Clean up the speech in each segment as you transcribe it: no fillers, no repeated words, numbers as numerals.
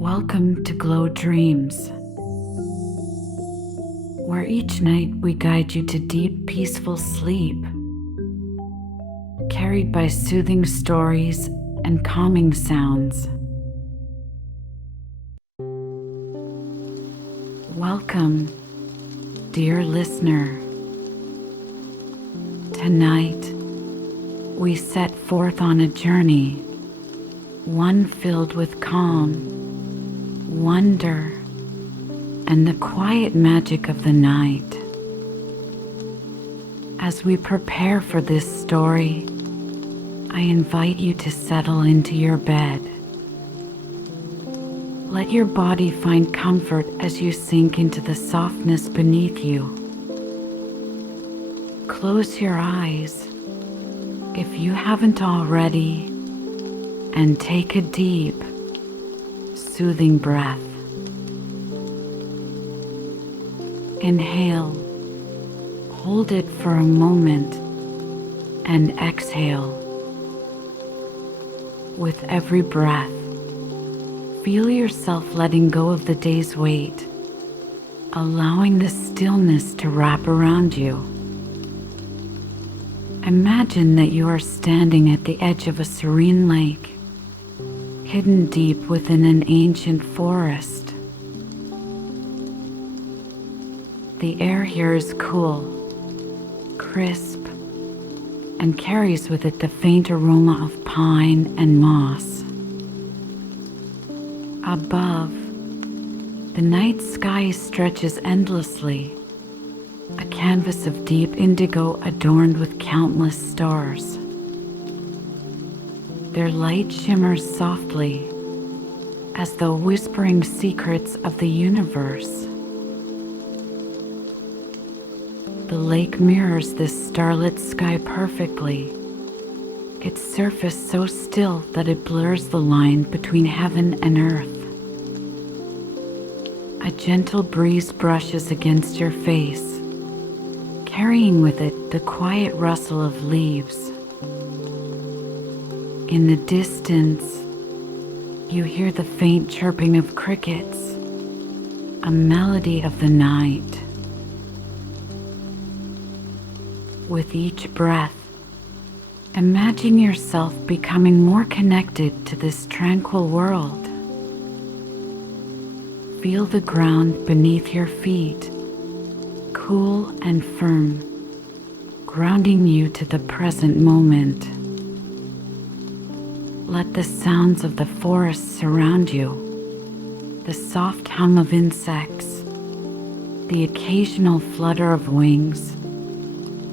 Welcome to Glow Dreams, where each night we guide you to deep, peaceful sleep, carried by soothing stories and calming sounds. Welcome, dear listener. Tonight, we set forth on a journey, one filled with calm, wonder, and the quiet magic of the night. As we prepare for this story, I invite you to settle into your bed. Let your body find comfort as you sink into the softness beneath you. Close your eyes, if you haven't already, and take a deep, soothing breath. Inhale, hold it for a moment, and exhale. With every breath, feel yourself letting go of the day's weight, allowing the stillness to wrap around you. Imagine that you are standing at the edge of a serene lake, hidden deep within an ancient forest. The air here is cool, crisp, and carries with it the faint aroma of pine and moss. Above, the night sky stretches endlessly, a canvas of deep indigo adorned with countless stars. Their light shimmers softly, as though whispering secrets of the universe. The lake mirrors this starlit sky perfectly, its surface so still that it blurs the line between heaven and earth. A gentle breeze brushes against your face, carrying with it the quiet rustle of leaves. In the distance, you hear the faint chirping of crickets, a melody of the night. With each breath, imagine yourself becoming more connected to this tranquil world. Feel the ground beneath your feet, cool and firm, grounding you to the present moment. Let the sounds of the forest surround you, the soft hum of insects, the occasional flutter of wings,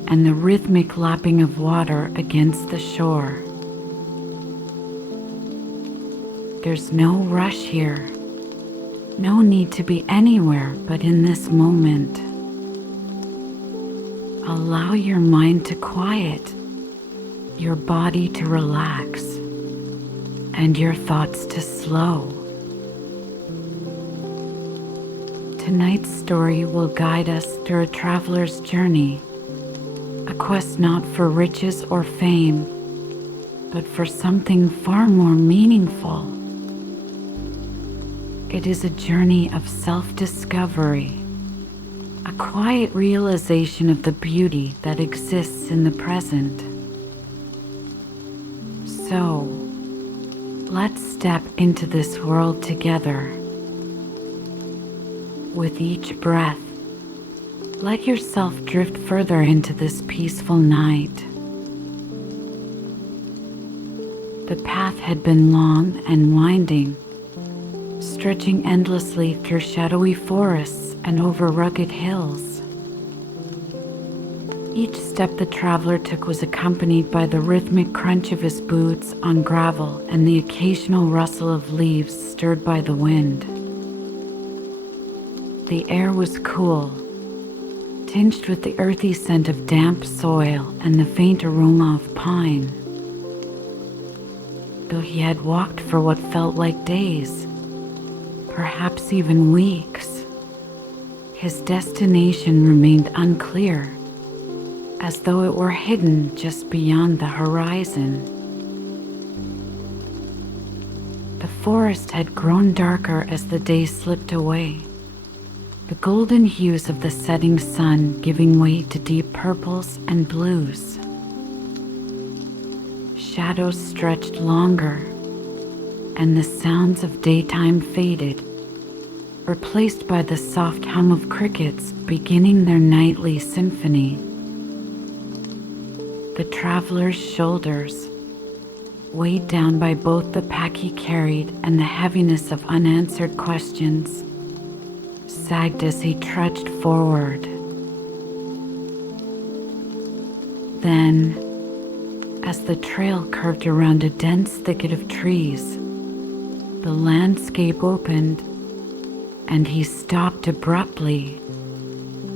and the rhythmic lapping of water against the shore. There's no rush here, no need to be anywhere but in this moment. Allow your mind to quiet, your body to relax, and your thoughts to slow. Tonight's story will guide us through a traveler's journey, a quest not for riches or fame, but for something far more meaningful. It is a journey of self-discovery, a quiet realization of the beauty that exists in the present. So, let's step into this world together. With each breath, let yourself drift further into this peaceful night. The path had been long and winding, stretching endlessly through shadowy forests and over rugged hills. Each step the traveler took was accompanied by the rhythmic crunch of his boots on gravel and the occasional rustle of leaves stirred by the wind. The air was cool, tinged with the earthy scent of damp soil and the faint aroma of pine. Though he had walked for what felt like days, perhaps even weeks, his destination remained unclear, as though it were hidden just beyond the horizon. The forest had grown darker as the day slipped away, the golden hues of the setting sun giving way to deep purples and blues. Shadows stretched longer, and the sounds of daytime faded, replaced by the soft hum of crickets beginning their nightly symphony. The traveler's shoulders, weighed down by both the pack he carried and the heaviness of unanswered questions, sagged as he trudged forward. Then, as the trail curved around a dense thicket of trees, the landscape opened, and he stopped abruptly,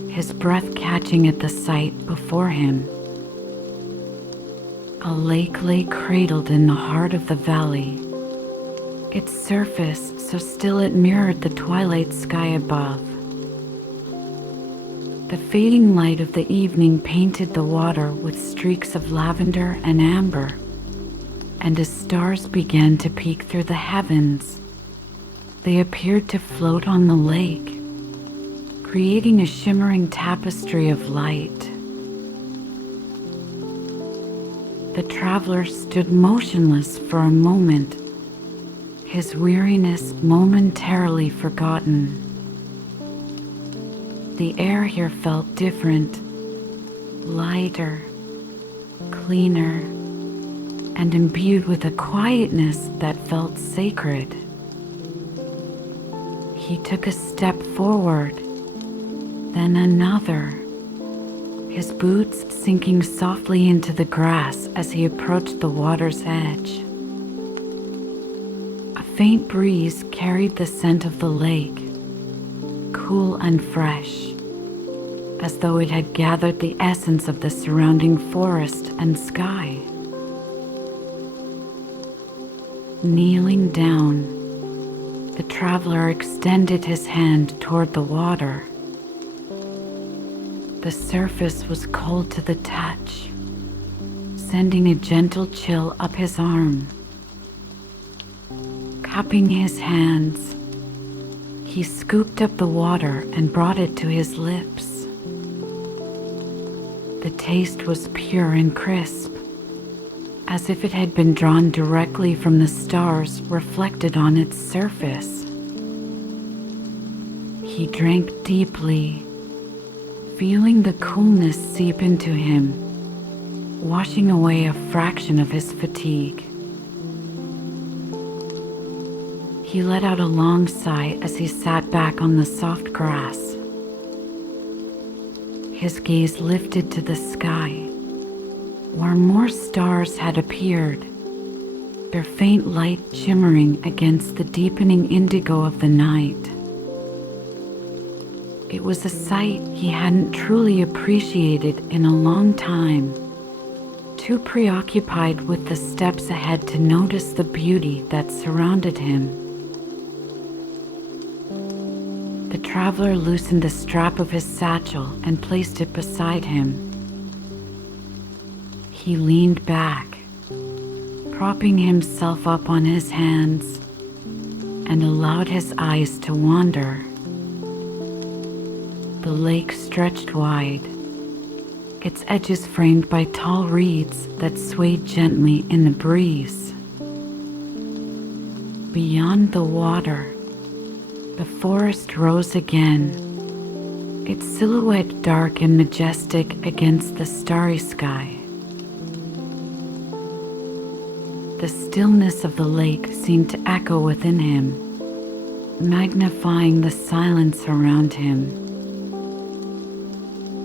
his breath catching at the sight before him. A lake lay cradled in the heart of the valley, its surface so still it mirrored the twilight sky above. The fading light of the evening painted the water with streaks of lavender and amber, and as stars began to peek through the heavens, they appeared to float on the lake, creating a shimmering tapestry of light. The traveler stood motionless for a moment, his weariness momentarily forgotten. The air here felt different, lighter, cleaner, and imbued with a quietness that felt sacred. He took a step forward, then another, his boots sinking softly into the grass as he approached the water's edge. A faint breeze carried the scent of the lake, cool and fresh, as though it had gathered the essence of the surrounding forest and sky. Kneeling down, the traveler extended his hand toward the water. The surface was cold to the touch, sending a gentle chill up his arm. Cupping his hands, he scooped up the water and brought it to his lips. The taste was pure and crisp, as if it had been drawn directly from the stars reflected on its surface. He drank deeply, feeling the coolness seep into him, washing away a fraction of his fatigue. He let out a long sigh as he sat back on the soft grass. His gaze lifted to the sky, where more stars had appeared, their faint light shimmering against the deepening indigo of the night. It was a sight he hadn't truly appreciated in a long time, too preoccupied with the steps ahead to notice the beauty that surrounded him. The traveler loosened the strap of his satchel and placed it beside him. He leaned back, propping himself up on his hands, and allowed his eyes to wander. The lake stretched wide, its edges framed by tall reeds that swayed gently in the breeze. Beyond the water, the forest rose again, its silhouette dark and majestic against the starry sky. The stillness of the lake seemed to echo within him, magnifying the silence around him.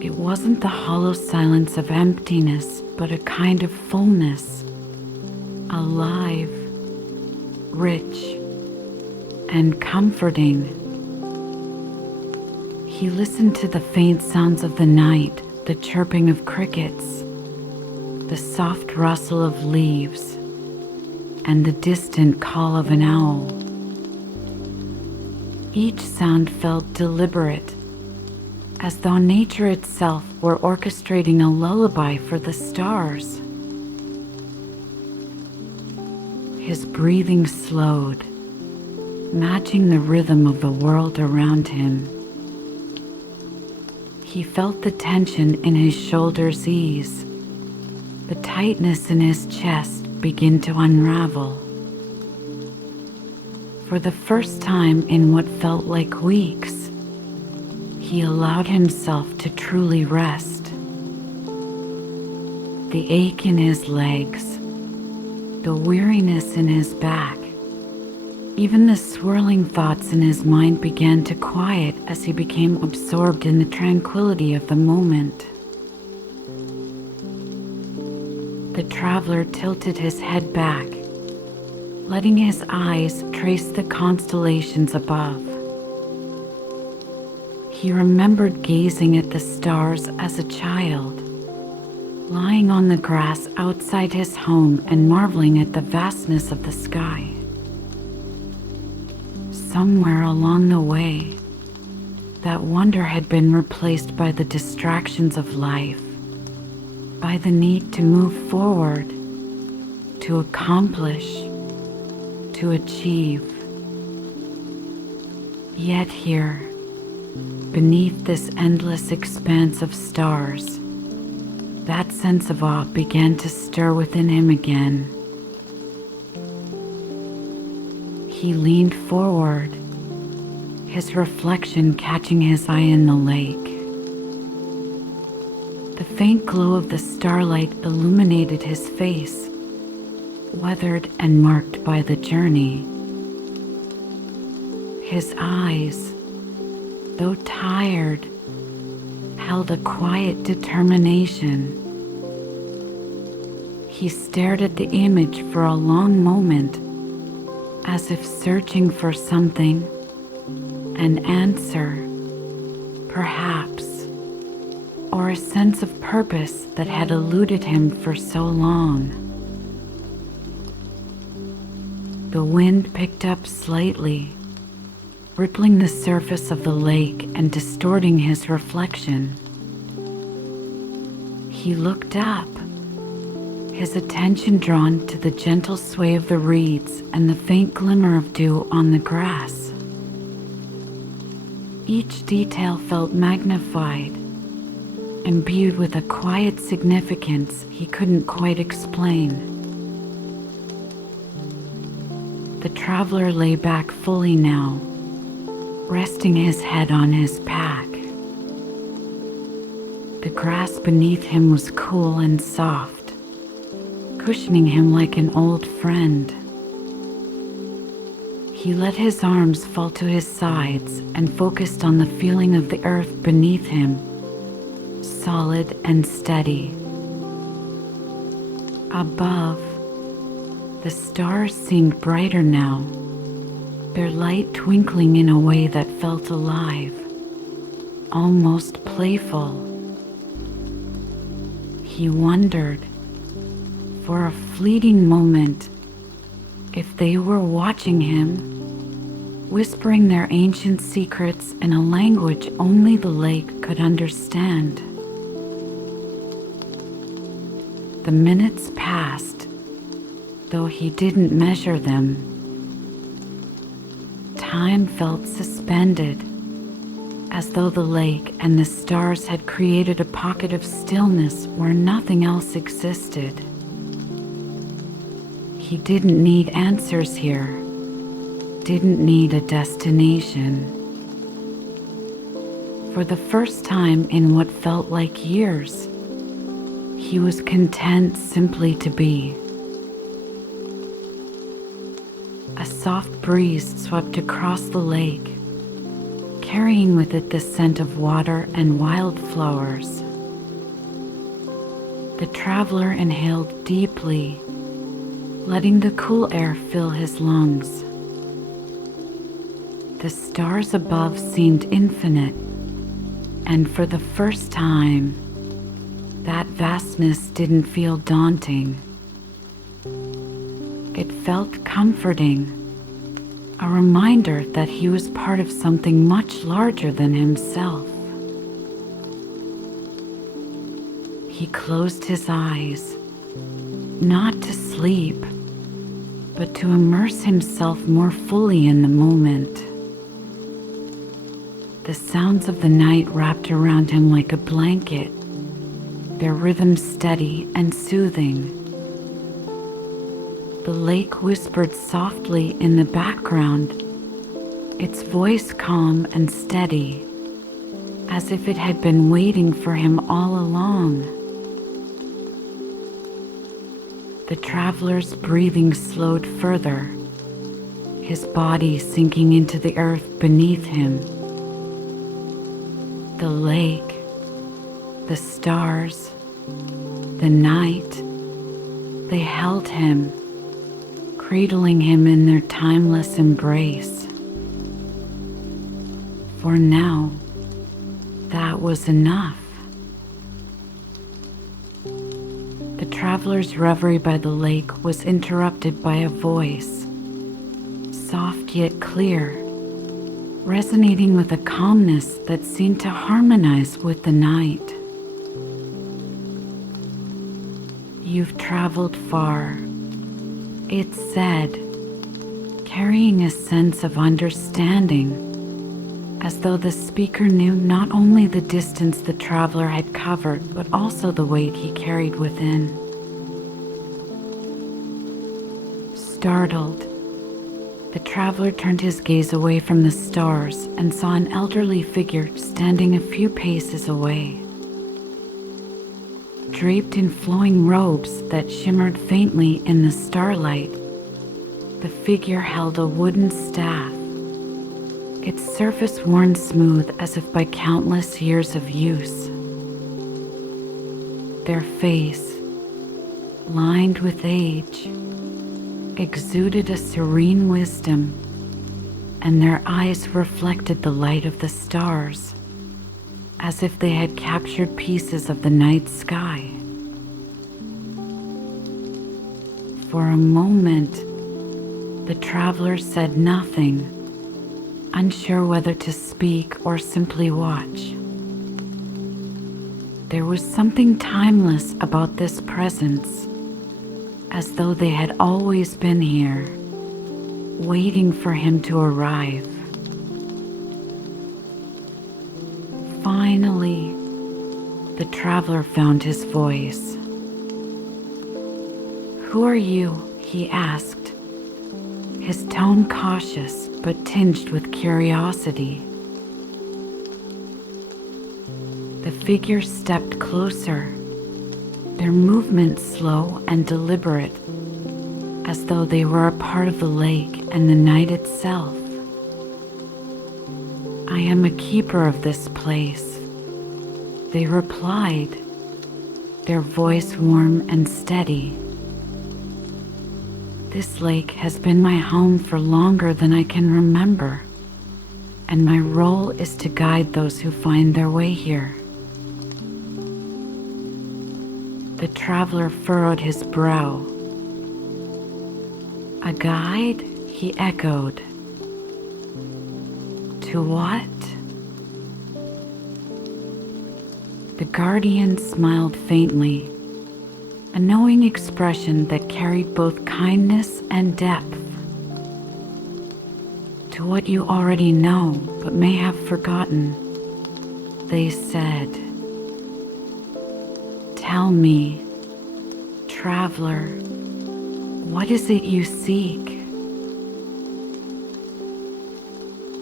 It wasn't the hollow silence of emptiness, but a kind of fullness, alive, rich, and comforting. He listened to the faint sounds of the night, the chirping of crickets, the soft rustle of leaves, and the distant call of an owl. Each sound felt deliberate, as though nature itself were orchestrating a lullaby for the stars. His breathing slowed, matching the rhythm of the world around him. He felt the tension in his shoulders ease, the tightness in his chest begin to unravel. For the first time in what felt like weeks, he allowed himself to truly rest. The ache in his legs, the weariness in his back, even the swirling thoughts in his mind began to quiet as he became absorbed in the tranquility of the moment. The traveler tilted his head back, letting his eyes trace the constellations above. He remembered gazing at the stars as a child, lying on the grass outside his home and marveling at the vastness of the sky. Somewhere along the way, that wonder had been replaced by the distractions of life, by the need to move forward, to accomplish, to achieve. Yet here, beneath this endless expanse of stars, that sense of awe began to stir within him again. He leaned forward, his reflection catching his eye in the lake. The faint glow of the starlight illuminated his face, weathered and marked by the journey. His eyes, though tired, held a quiet determination. He stared at the image for a long moment, as if searching for something, an answer, perhaps, or a sense of purpose that had eluded him for so long. The wind picked up slightly, rippling the surface of the lake and distorting his reflection. He looked up, his attention drawn to the gentle sway of the reeds and the faint glimmer of dew on the grass. Each detail felt magnified, imbued with a quiet significance he couldn't quite explain. The traveler lay back fully now, resting his head on his pack. The grass beneath him was cool and soft, cushioning him like an old friend. He let his arms fall to his sides and focused on the feeling of the earth beneath him, solid and steady. Above, the stars seemed brighter now, their light twinkling in a way that felt alive, almost playful. He wondered, for a fleeting moment, if they were watching him, whispering their ancient secrets in a language only the lake could understand. The minutes passed, though he didn't measure them. Time felt suspended, as though the lake and the stars had created a pocket of stillness where nothing else existed. He didn't need answers here, didn't need a destination. For the first time in what felt like years, he was content simply to be. A soft breeze swept across the lake, carrying with it the scent of water and wildflowers. The traveler inhaled deeply, letting the cool air fill his lungs. The stars above seemed infinite, and for the first time, that vastness didn't feel daunting. It felt comforting, a reminder that he was part of something much larger than himself. He closed his eyes, not to sleep, but to immerse himself more fully in the moment. The sounds of the night wrapped around him like a blanket, their rhythm steady and soothing. The lake whispered softly in the background, its voice calm and steady, as if it had been waiting for him all along. The traveler's breathing slowed further, his body sinking into the earth beneath him. The lake, the stars, the night, they held him, cradling him in their timeless embrace. For now, that was enough. The traveler's reverie by the lake was interrupted by a voice, soft yet clear, resonating with a calmness that seemed to harmonize with the night. "You've traveled far," it said, carrying a sense of understanding, as though the speaker knew not only the distance the traveler had covered, but also the weight he carried within. Startled, the traveler turned his gaze away from the stars and saw an elderly figure standing a few paces away. Draped in flowing robes that shimmered faintly in the starlight, the figure held a wooden staff, its surface worn smooth as if by countless years of use. Their face, lined with age, exuded a serene wisdom, and their eyes reflected the light of the stars, as if they had captured pieces of the night sky. For a moment, the traveler said nothing, unsure whether to speak or simply watch. There was something timeless about this presence, as though they had always been here, waiting for him to arrive. Finally, the traveler found his voice. "Who are you?" he asked, his tone cautious but tinged with curiosity. The figure stepped closer, their movement slow and deliberate, as though they were a part of the lake and the night itself. "I am a keeper of this place," they replied, their voice warm and steady. "This lake has been my home for longer than I can remember, and my role is to guide those who find their way here." The traveler furrowed his brow. "A guide?" he echoed. "To what?" The guardian smiled faintly, a knowing expression that carried both kindness and depth. "To what you already know but may have forgotten," they said. "Tell me, traveler, what is it you seek?"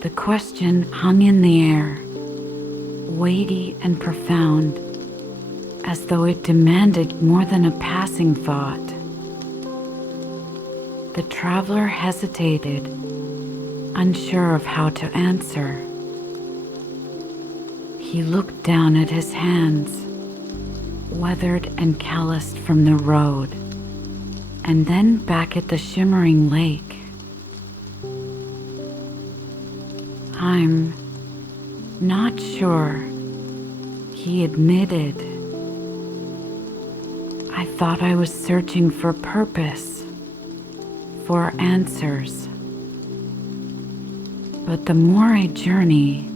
The question hung in the air, weighty and profound, as though it demanded more than a passing thought. The traveler hesitated, unsure of how to answer. He looked down at his hands, weathered and calloused from the road, and then back at the shimmering lake. "I'm not sure," he admitted. "I thought I was searching for purpose, for answers. But the more I journey,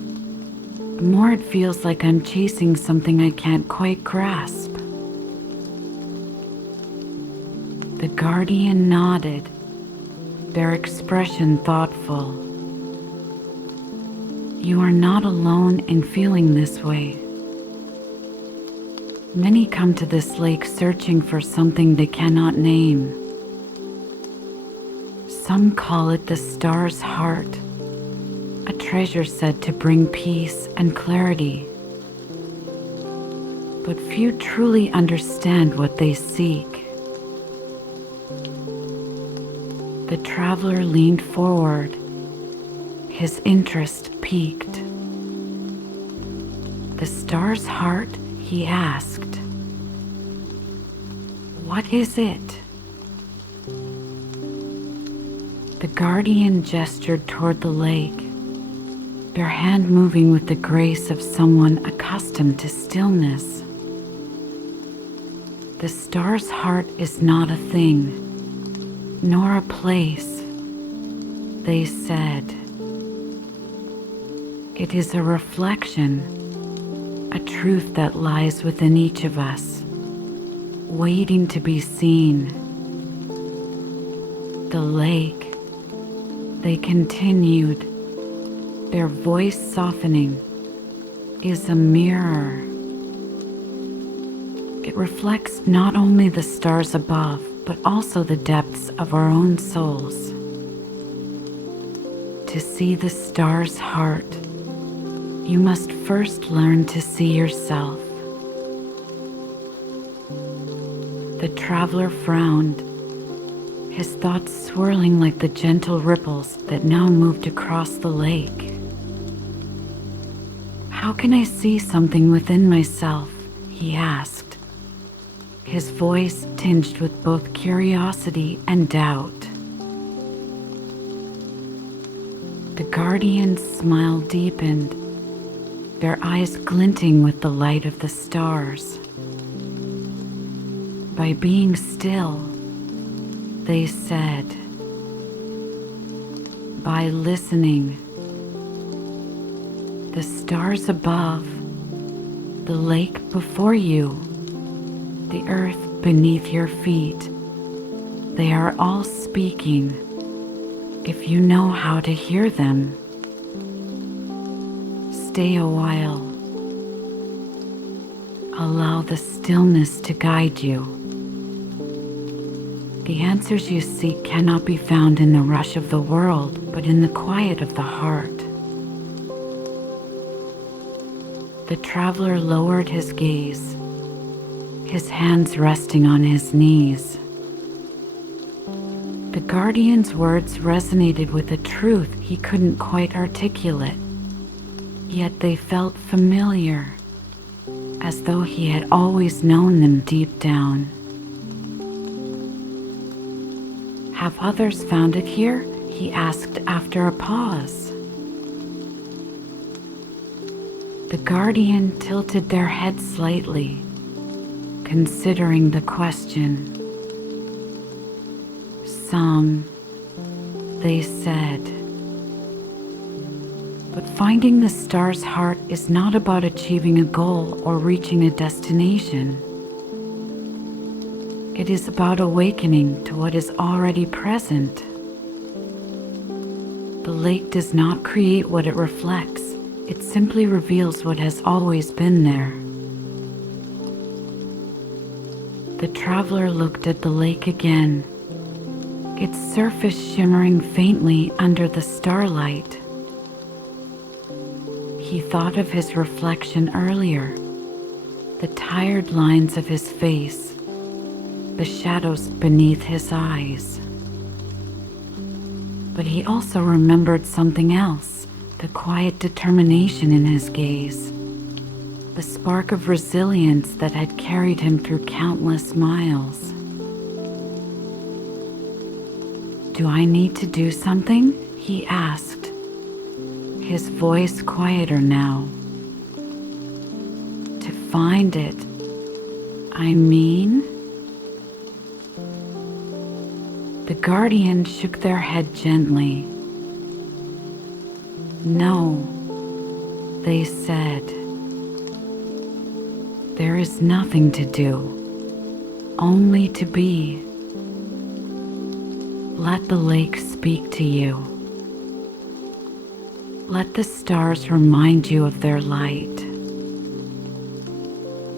the more it feels like I'm chasing something I can't quite grasp." The guardian nodded, their expression thoughtful. You are not alone in feeling this way. Many come to this lake searching for something they cannot name. Some call it the star's heart, a treasure said to bring peace and clarity. But few truly understand what they seek. The traveler leaned forward, his interest piqued. The star's heart, he asked. What is it? The guardian gestured toward the lake, their hand moving with the grace of someone accustomed to stillness. The star's heart is not a thing, nor a place, they said. It is a reflection, a truth that lies within each of us, waiting to be seen. The lake, they continued, their voice softening, is a mirror. It reflects not only the stars above, but also the depths of our own souls. To see the star's heart, you must first learn to see yourself. The traveler frowned, his thoughts swirling like the gentle ripples that now moved across the lake. How can I see something within myself? He asked, his voice tinged with both curiosity and doubt. The guardian's smile deepened, their eyes glinting with the light of the stars. By being still, they said, by listening, the stars above, the lake before you, the earth beneath your feet, they are all speaking, if you know how to hear them. Stay a while. Allow the stillness to guide you. The answers you seek cannot be found in the rush of the world, but in the quiet of the heart. The traveler lowered his gaze, his hands resting on his knees. The guardian's words resonated with a truth he couldn't quite articulate, yet they felt familiar, as though he had always known them deep down. Have others found it here? He asked after a pause. The guardian tilted their head slightly, considering the question. Some, they said. But finding the star's heart is not about achieving a goal or reaching a destination. It is about awakening to what is already present. The lake does not create what it reflects, it simply reveals what has always been there. The traveler looked at the lake again, its surface shimmering faintly under the starlight. He thought of his reflection earlier, the tired lines of his face, the shadows beneath his eyes. But he also remembered something else, the quiet determination in his gaze, the spark of resilience that had carried him through countless miles. Do I need to do something? He asked, his voice quieter now. To find it, I mean? The guardian shook their head gently. No, they said. There is nothing to do, only to be. Let the lake speak to you. Let the stars remind you of their light.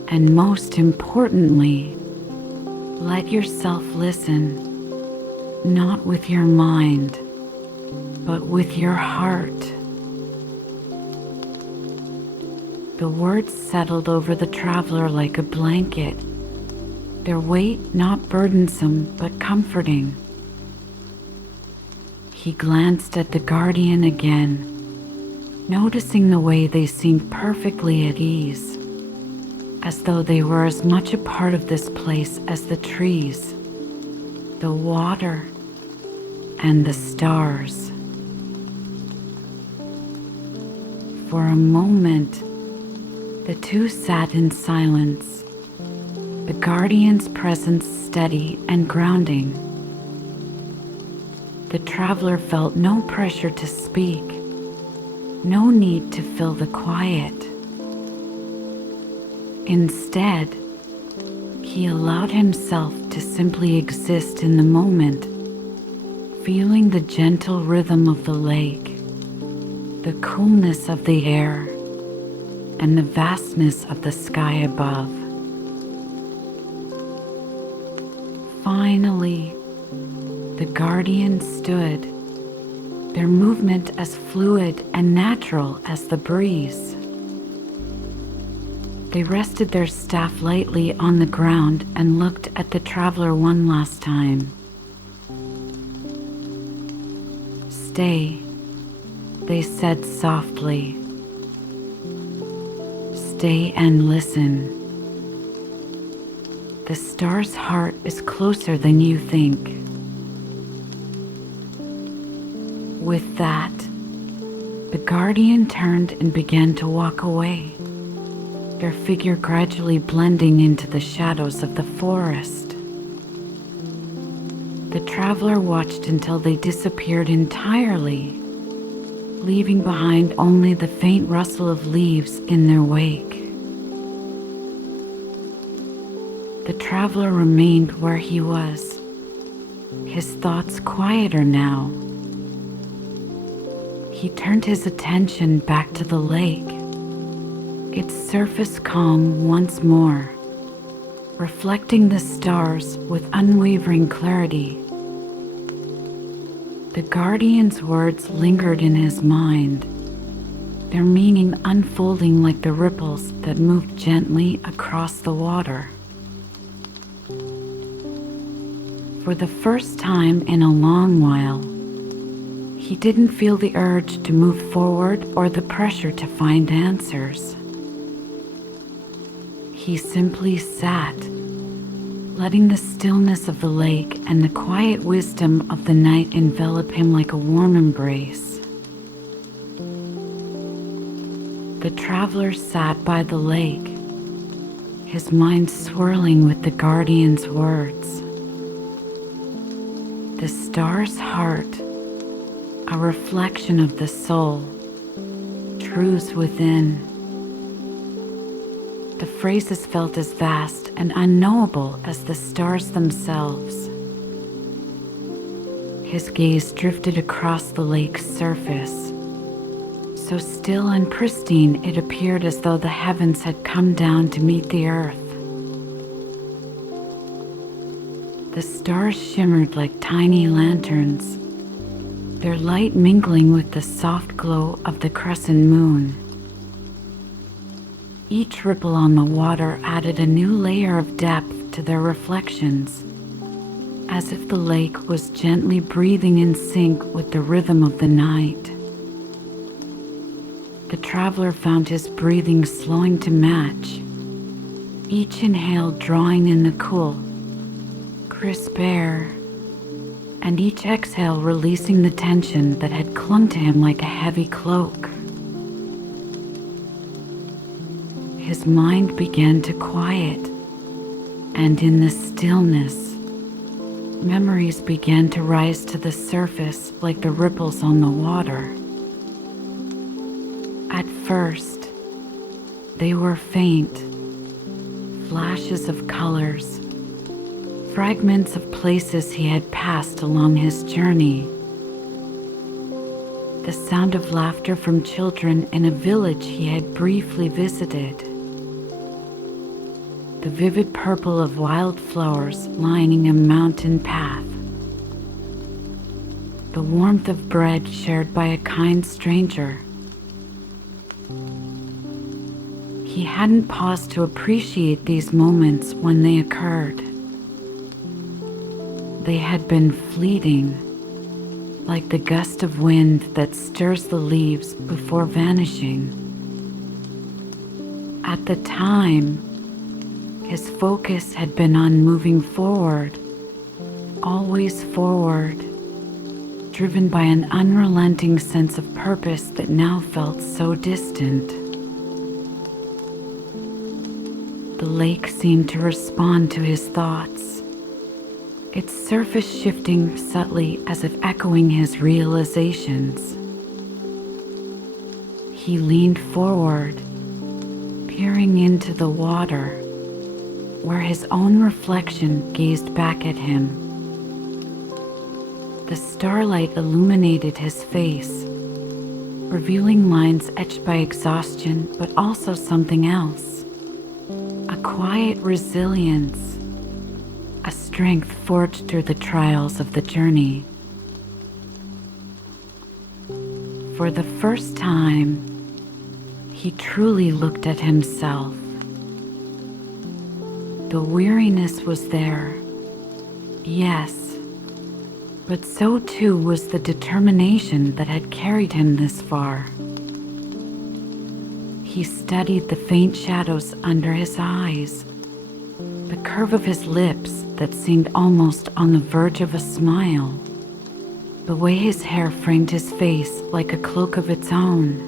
And most importantly, let yourself listen, not with your mind, but with your heart. The words settled over the traveler like a blanket, their weight not burdensome but comforting. He glanced at the guardian again, noticing the way they seemed perfectly at ease, as though they were as much a part of this place as the trees, the water, and the stars. For a moment, the two sat in silence, the guardian's presence steady and grounding. The traveler felt no pressure to speak, no need to fill the quiet. Instead, he allowed himself to simply exist in the moment, feeling the gentle rhythm of the lake, the coolness of the air, and the vastness of the sky above. Finally, the guardian stood, their movement as fluid and natural as the breeze. They rested their staff lightly on the ground and looked at the traveler one last time. "Stay," they said softly. "Stay and listen. The star's heart is closer than you think." With that, the guardian turned and began to walk away, their figure gradually blending into the shadows of the forest. The traveler watched until they disappeared entirely, leaving behind only the faint rustle of leaves in their wake. The traveler remained where he was, his thoughts quieter now. He turned his attention back to the lake, its surface calm once more, reflecting the stars with unwavering clarity. The guardian's words lingered in his mind, their meaning unfolding like the ripples that moved gently across the water. For the first time in a long while, he didn't feel the urge to move forward or the pressure to find answers. He simply sat, letting the stillness of the lake and the quiet wisdom of the night envelop him like a warm embrace. The traveler sat by the lake, his mind swirling with the guardian's words. The star's heart, a reflection of the soul, truths within. The phrases felt as vast and unknowable as the stars themselves. His gaze drifted across the lake's surface, so still and pristine it appeared as though the heavens had come down to meet the earth. The stars shimmered like tiny lanterns, their light mingling with the soft glow of the crescent moon. Each ripple on the water added a new layer of depth to their reflections, as if the lake was gently breathing in sync with the rhythm of the night. The traveler found his breathing slowing to match, each inhale drawing in the cool, crisp air, and each exhale releasing the tension that had clung to him like a heavy cloak. His mind began to quiet, and in the stillness, memories began to rise to the surface like the ripples on the water. At first, they were faint, flashes of colors, fragments of places he had passed along his journey. The sound of laughter from children in a village he had briefly visited. The vivid purple of wildflowers lining a mountain path. The warmth of bread shared by a kind stranger. He hadn't paused to appreciate these moments when they occurred. They had been fleeting, like the gust of wind that stirs the leaves before vanishing. At the time, his focus had been on moving forward, always forward, driven by an unrelenting sense of purpose that now felt so distant. The lake seemed to respond to his thoughts, its surface shifting subtly as if echoing his realizations. He leaned forward, peering into the water, where his own reflection gazed back at him. The starlight illuminated his face, revealing lines etched by exhaustion, but also something else. A quiet resilience, a strength forged through the trials of the journey. For the first time, he truly looked at himself. The weariness was there, yes, but so too was the determination that had carried him this far. He studied the faint shadows under his eyes, the curve of his lips that seemed almost on the verge of a smile, the way his hair framed his face like a cloak of its own.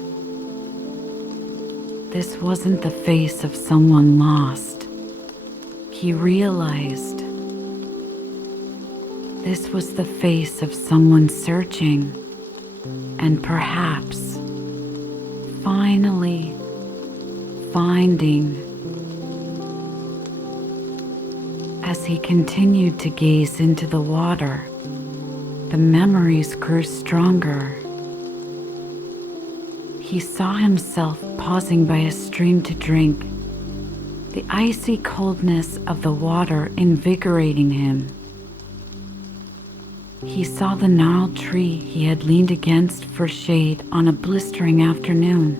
This wasn't the face of someone lost, he realized. This was the face of someone searching, and perhaps, finally, finding. As he continued to gaze into the water, the memories grew stronger. He saw himself pausing by a stream to drink, the icy coldness of the water invigorating him. He saw the gnarled tree he had leaned against for shade on a blistering afternoon,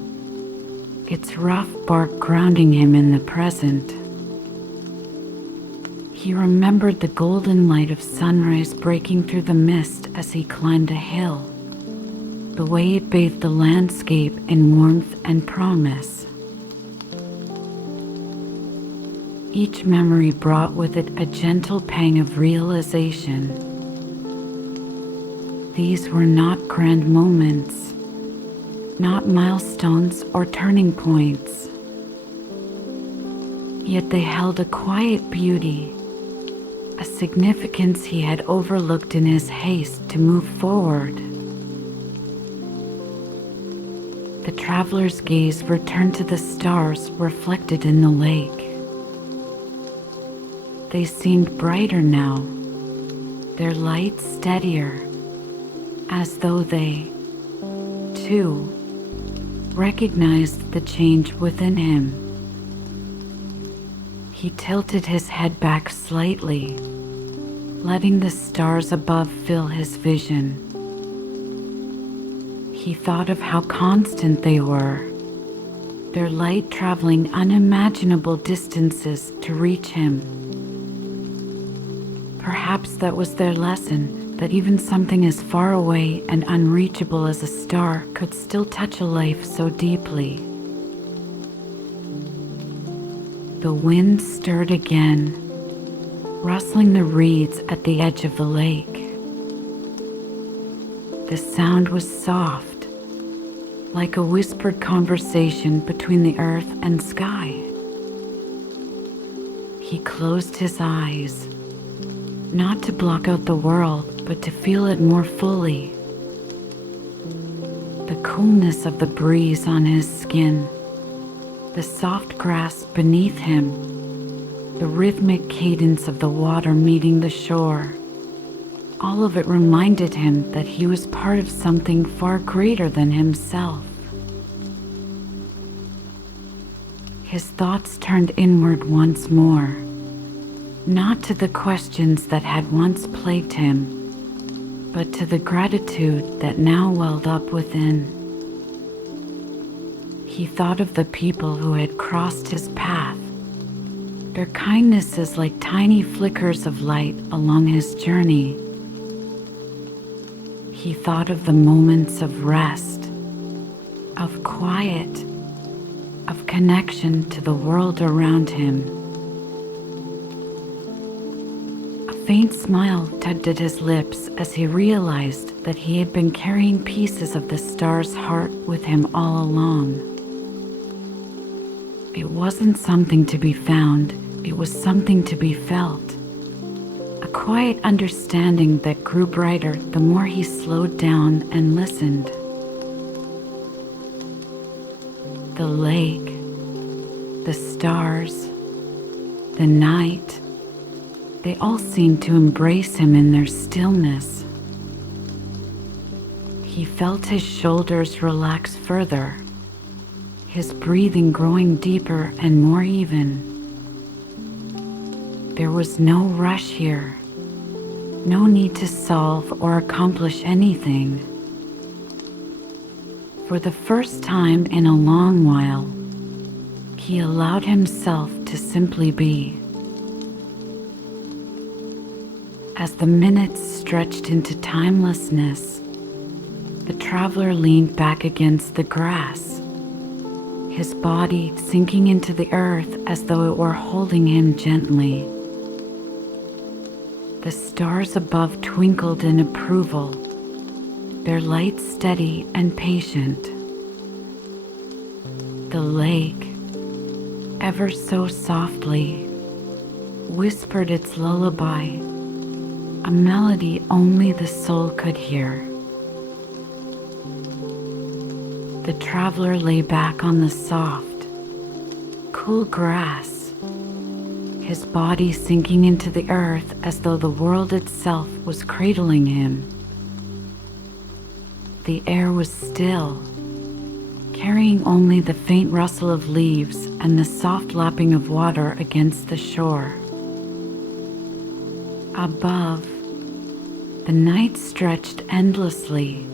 its rough bark grounding him in the present. He remembered the golden light of sunrise breaking through the mist as he climbed a hill, the way it bathed the landscape in warmth and promise. Each memory brought with it a gentle pang of realization. These were not grand moments, not milestones or turning points. Yet they held a quiet beauty, a significance he had overlooked in his haste to move forward. The traveler's gaze returned to the stars reflected in the lake. They seemed brighter now, their light steadier, as though they, too, recognized the change within him. He tilted his head back slightly, letting the stars above fill his vision. He thought of how constant they were, their light traveling unimaginable distances to reach him. Perhaps that was their lesson, that even something as far away and unreachable as a star could still touch a life so deeply. The wind stirred again, rustling the reeds at the edge of the lake. The sound was soft, like a whispered conversation between the earth and sky. He closed his eyes, not to block out the world, but to feel it more fully. The coolness of the breeze on his skin, the soft grass beneath him, the rhythmic cadence of the water meeting the shore. All of it reminded him that he was part of something far greater than himself. His thoughts turned inward once more, not to the questions that had once plagued him, but to the gratitude that now welled up within. He thought of the people who had crossed his path, their kindnesses like tiny flickers of light along his journey. He thought of the moments of rest, of quiet, of connection to the world around him. A faint smile tugged at his lips as he realized that he had been carrying pieces of the star's heart with him all along. It wasn't something to be found, it was something to be felt. A quiet understanding that grew brighter the more he slowed down and listened. The lake, the stars, the night, they all seemed to embrace him in their stillness. He felt his shoulders relax further, his breathing growing deeper and more even. There was no rush here, no need to solve or accomplish anything. For the first time in a long while, he allowed himself to simply be. As the minutes stretched into timelessness, the traveler leaned back against the grass, his body sinking into the earth as though it were holding him gently. The stars above twinkled in approval, their light steady and patient. The lake, ever so softly, whispered its lullaby, a melody only the soul could hear. The traveler lay back on the soft, cool grass, his body sinking into the earth as though the world itself was cradling him. The air was still, carrying only the faint rustle of leaves and the soft lapping of water against the shore. Above, the night stretched endlessly,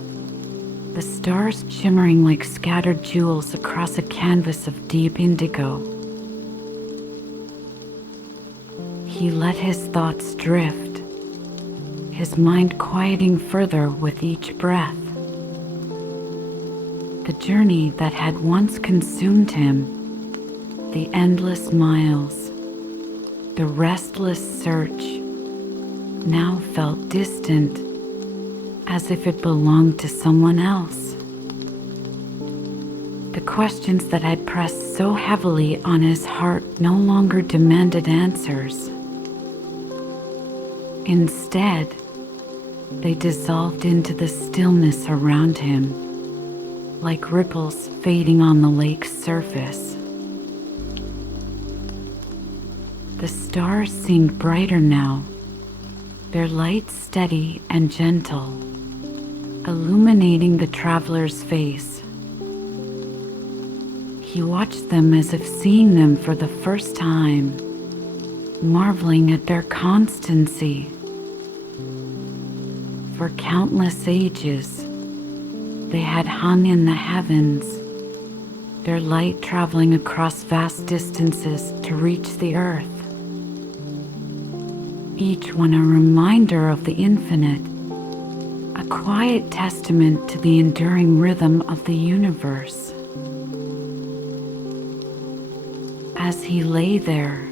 the stars shimmering like scattered jewels across a canvas of deep indigo. He let his thoughts drift, his mind quieting further with each breath. The journey that had once consumed him, the endless miles, the restless search, now felt distant, as if it belonged to someone else. The questions that had pressed so heavily on his heart no longer demanded answers. Instead, they dissolved into the stillness around him, like ripples fading on the lake's surface. The stars seemed brighter now, their light steady and gentle, illuminating the traveler's face. He watched them as if seeing them for the first time, marveling at their constancy. For countless ages, they had hung in the heavens, their light traveling across vast distances to reach the earth. Each one a reminder of the infinite, a quiet testament to the enduring rhythm of the universe. As he lay there,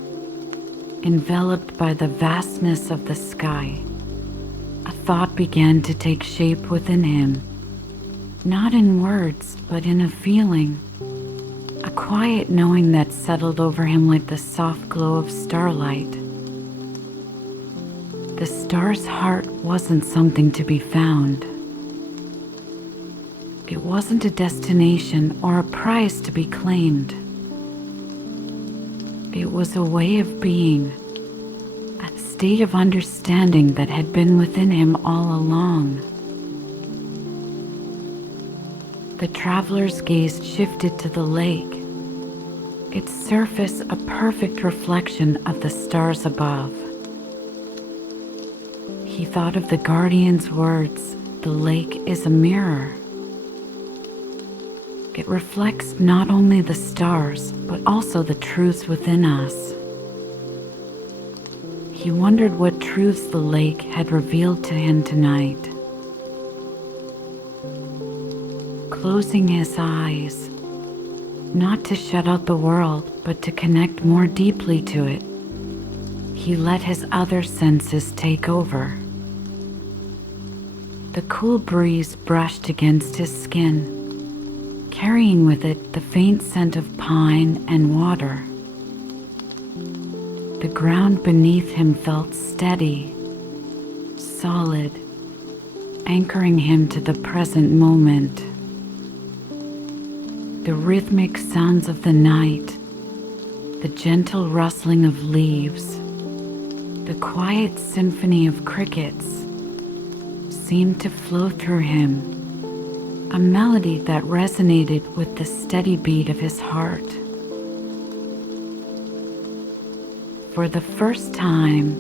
enveloped by the vastness of the sky, a thought began to take shape within him, not in words, but in a feeling, a quiet knowing that settled over him like the soft glow of starlight. The star's heart wasn't something to be found. It wasn't a destination or a prize to be claimed. It was a way of being, a state of understanding that had been within him all along. The traveler's gaze shifted to the lake, its surface a perfect reflection of the stars above. He thought of the guardian's words, "The lake is a mirror." It reflects not only the stars, but also the truths within us. He wondered what truths the lake had revealed to him tonight. Closing his eyes, not to shut out the world, but to connect more deeply to it, he let his other senses take over. The cool breeze brushed against his skin, carrying with it the faint scent of pine and water. The ground beneath him felt steady, solid, anchoring him to the present moment. The rhythmic sounds of the night, the gentle rustling of leaves, the quiet symphony of crickets seemed to flow through him, a melody that resonated with the steady beat of his heart. For the first time,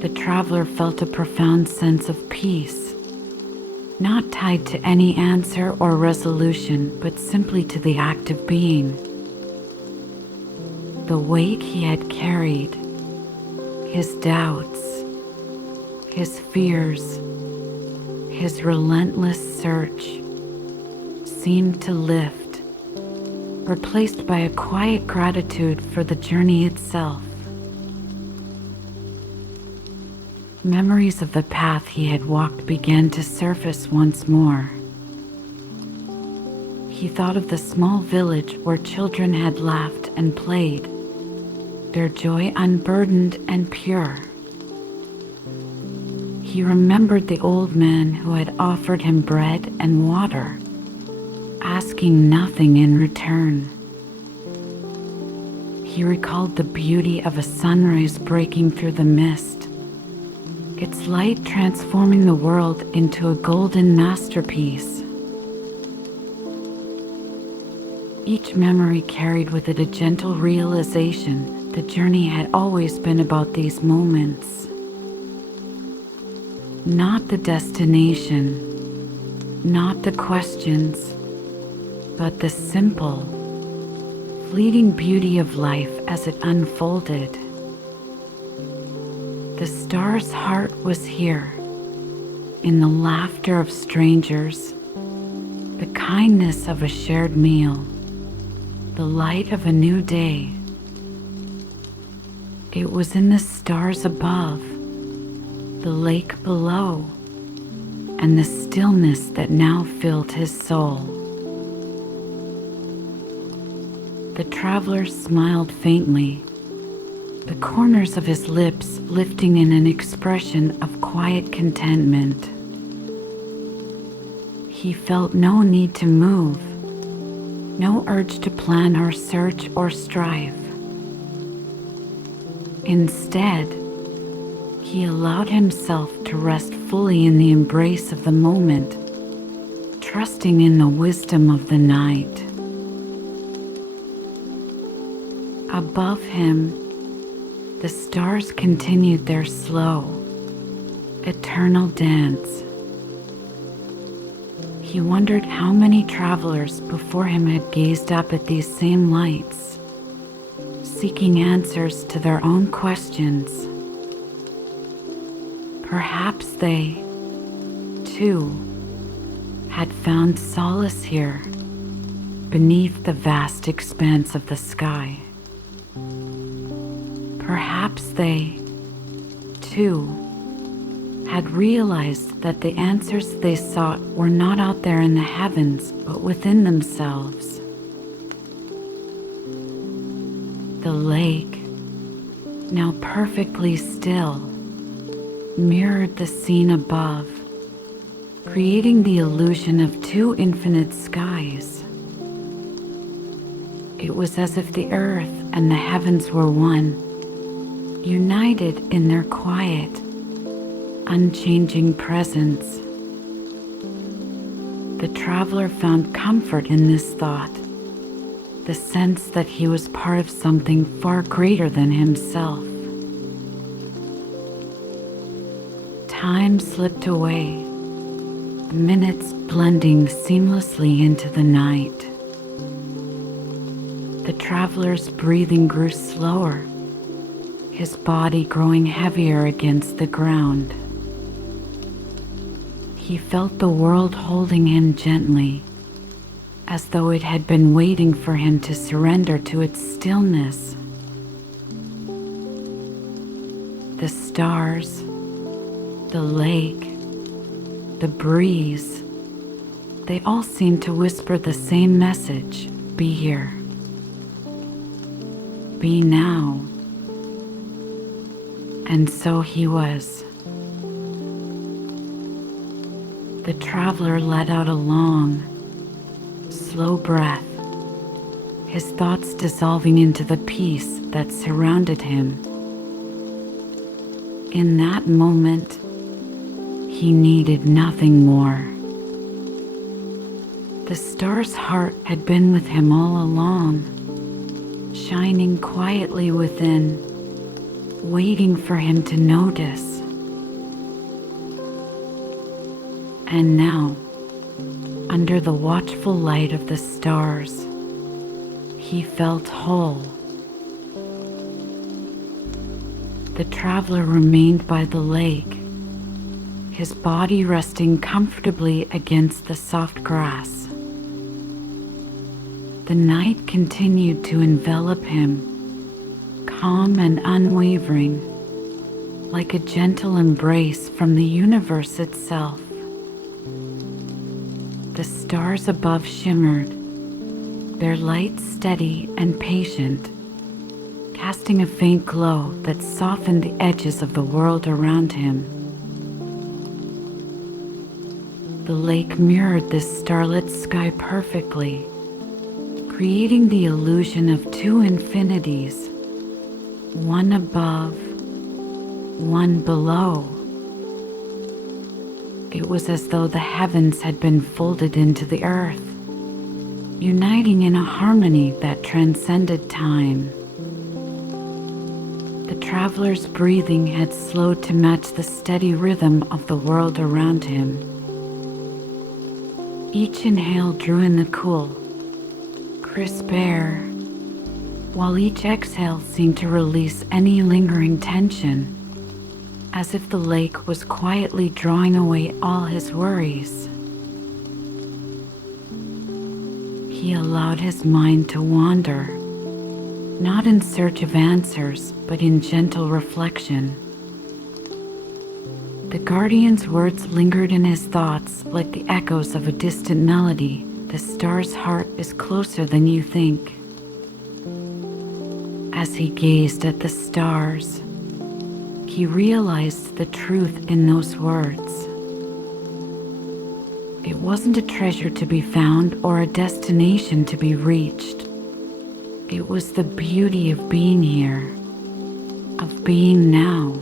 the traveler felt a profound sense of peace, not tied to any answer or resolution, but simply to the act of being. The weight he had carried, his doubts, his fears, his relentless search, seemed to lift, replaced by a quiet gratitude for the journey itself. Memories of the path he had walked began to surface once more. He thought of the small village where children had laughed and played, their joy unburdened and pure. He remembered the old man who had offered him bread and water, asking nothing in return. He recalled the beauty of a sunrise breaking through the mist, its light transforming the world into a golden masterpiece. Each memory carried with it a gentle realization the journey had always been about these moments. Not the destination, not the questions, but the simple, fleeting beauty of life as it unfolded. The star's heart was here, in the laughter of strangers, the kindness of a shared meal, the light of a new day. It was in the stars above, the lake below, and the stillness that now filled his soul. The traveler smiled faintly, the corners of his lips lifting in an expression of quiet contentment. He felt no need to move, no urge to plan or search or strive. Instead, he allowed himself to rest fully in the embrace of the moment, trusting in the wisdom of the night. Above him, the stars continued their slow, eternal dance. He wondered how many travelers before him had gazed up at these same lights, seeking answers to their own questions. Perhaps they, too, had found solace here, beneath the vast expanse of the sky. Perhaps they, too, had realized that the answers they sought were not out there in the heavens, but within themselves. The lake, now perfectly still, mirrored the scene above, creating the illusion of two infinite skies. It was as if the earth and the heavens were one, united in their quiet, unchanging presence. The traveler found comfort in this thought, the sense that he was part of something far greater than himself. Time slipped away, minutes blending seamlessly into the night. The traveler's breathing grew slower, his body growing heavier against the ground. He felt the world holding him gently, as though it had been waiting for him to surrender to its stillness. The stars, the lake, the breeze, they all seemed to whisper the same message: be here. Be now. And so he was. The traveler let out a long, slow breath, his thoughts dissolving into the peace that surrounded him. In that moment, he needed nothing more. The star's heart had been with him all along, shining quietly within, waiting for him to notice. And now, under the watchful light of the stars, he felt whole. The traveler remained by the lake, his body resting comfortably against the soft grass. The night continued to envelop him, calm and unwavering, like a gentle embrace from the universe itself. The stars above shimmered, their light steady and patient, casting a faint glow that softened the edges of the world around him. The lake mirrored this starlit sky perfectly, creating the illusion of two infinities, one above, one below. It was as though the heavens had been folded into the earth, uniting in a harmony that transcended time. The traveler's breathing had slowed to match the steady rhythm of the world around him. Each inhale drew in the cool, crisp air, while each exhale seemed to release any lingering tension, as if the lake was quietly drawing away all his worries. He allowed his mind to wander, not in search of answers, but in gentle reflection. The guardian's words lingered in his thoughts like the echoes of a distant melody. The star's heart is closer than you think. As he gazed at the stars, he realized the truth in those words. It wasn't a treasure to be found or a destination to be reached. It was the beauty of being here, of being now.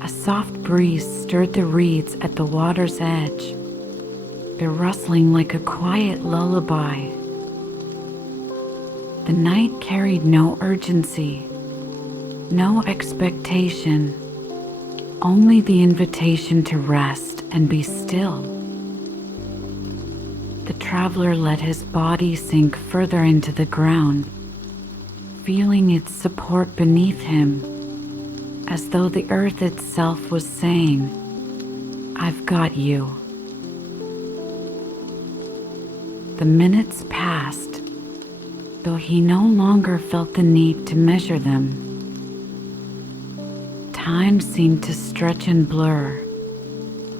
A soft breeze stirred the reeds at the water's edge, their rustling like a quiet lullaby. The night carried no urgency, no expectation, only the invitation to rest and be still. The traveler let his body sink further into the ground, feeling its support beneath him, as though the earth itself was saying, "I've got you." The minutes passed, though he no longer felt the need to measure them. Time seemed to stretch and blur,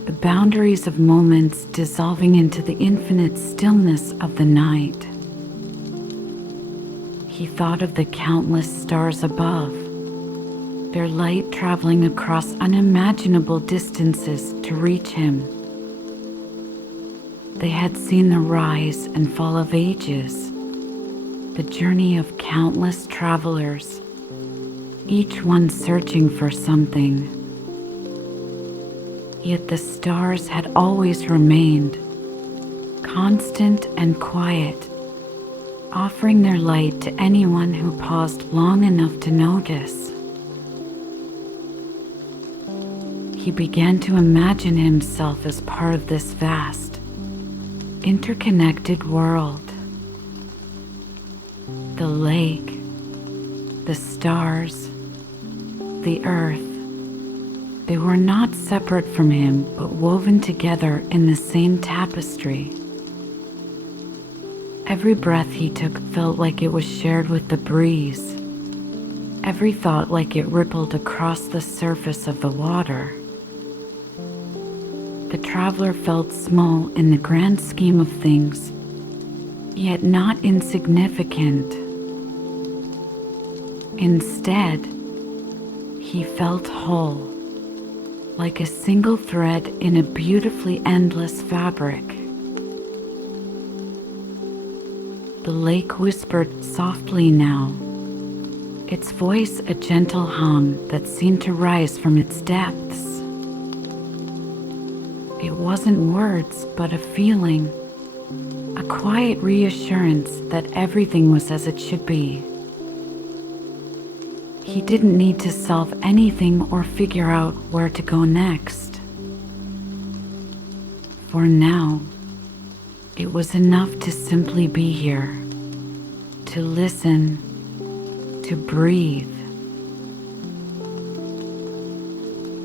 the boundaries of moments dissolving into the infinite stillness of the night. He thought of the countless stars above, their light traveling across unimaginable distances to reach him. They had seen the rise and fall of ages, the journey of countless travelers, each one searching for something. Yet the stars had always remained, constant and quiet, offering their light to anyone who paused long enough to notice. He began to imagine himself as part of this vast, interconnected world. The lake, the stars, the earth, they were not separate from him but woven together in the same tapestry. Every breath he took felt like it was shared with the breeze, every thought like it rippled across the surface of the water. The traveler felt small in the grand scheme of things, yet not insignificant. Instead, he felt whole, like a single thread in a beautifully endless fabric. The lake whispered softly now, its voice a gentle hum that seemed to rise from its depths. It wasn't words, but a feeling, a quiet reassurance that everything was as it should be. He didn't need to solve anything or figure out where to go next. For now, it was enough to simply be here, to listen, to breathe.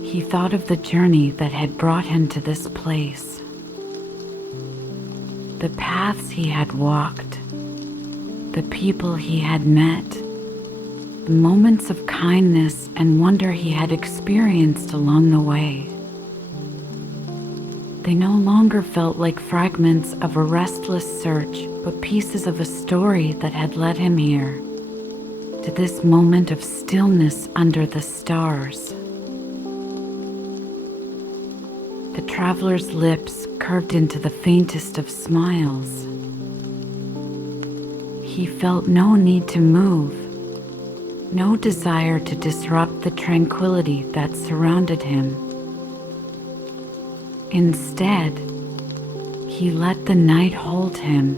He thought of the journey that had brought him to this place, the paths he had walked, the people he had met, the moments of kindness and wonder he had experienced along the way. They no longer felt like fragments of a restless search, but pieces of a story that had led him here, to this moment of stillness under the stars. The traveler's lips curved into the faintest of smiles. He felt no need to move, no desire to disrupt the tranquility that surrounded him. Instead, he let the night hold him,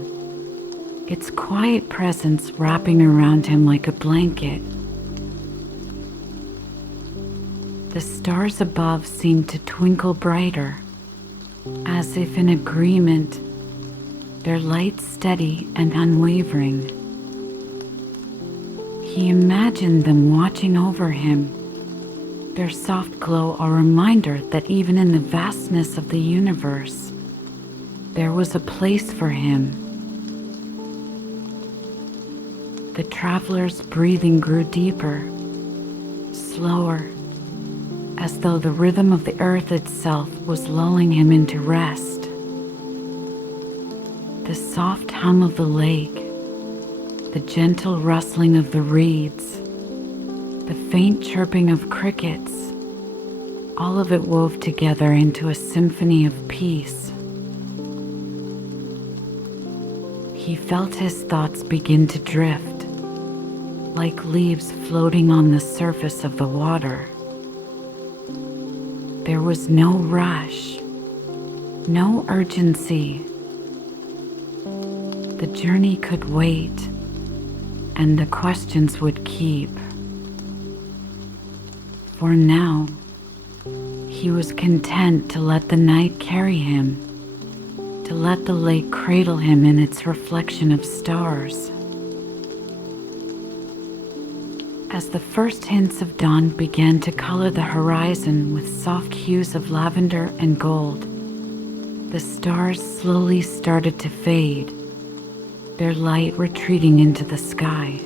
its quiet presence wrapping around him like a blanket. The stars above seemed to twinkle brighter, as if in agreement, their light steady and unwavering. He imagined them watching over him, their soft glow a reminder that even in the vastness of the universe, there was a place for him. The traveler's breathing grew deeper, slower, as though the rhythm of the earth itself was lulling him into rest. The soft hum of the lake, the gentle rustling of the reeds, the faint chirping of crickets, all of it wove together into a symphony of peace. He felt his thoughts begin to drift, like leaves floating on the surface of the water. There was no rush, no urgency. The journey could wait, and the questions would keep. For now, he was content to let the night carry him, to let the lake cradle him in its reflection of stars. As the first hints of dawn began to color the horizon with soft hues of lavender and gold, the stars slowly started to fade, their light retreating into the sky.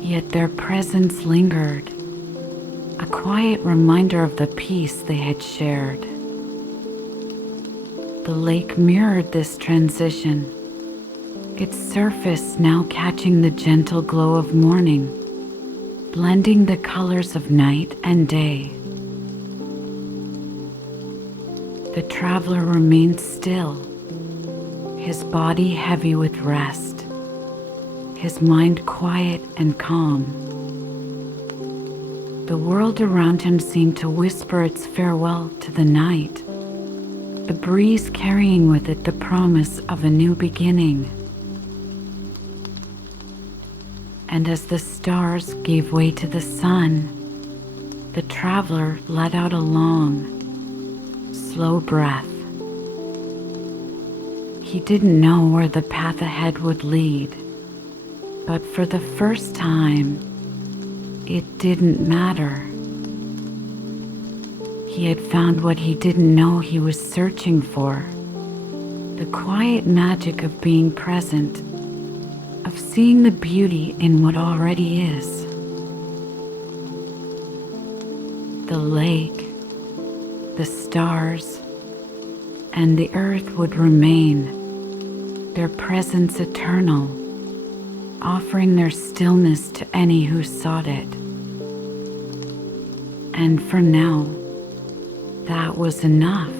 Yet their presence lingered, a quiet reminder of the peace they had shared. The lake mirrored this transition, its surface now catching the gentle glow of morning, blending the colors of night and day. The traveler remained still, his body heavy with rest, his mind quiet and calm. The world around him seemed to whisper its farewell to the night, the breeze carrying with it the promise of a new beginning. And as the stars gave way to the sun, the traveler let out a long, slow breath. He didn't know where the path ahead would lead, but for the first time, it didn't matter. He had found what he didn't know he was searching for, the quiet magic of being present, of seeing the beauty in what already is. The lake, the stars, and the earth would remain, their presence eternal, offering their stillness to any who sought it. And for now, that was enough.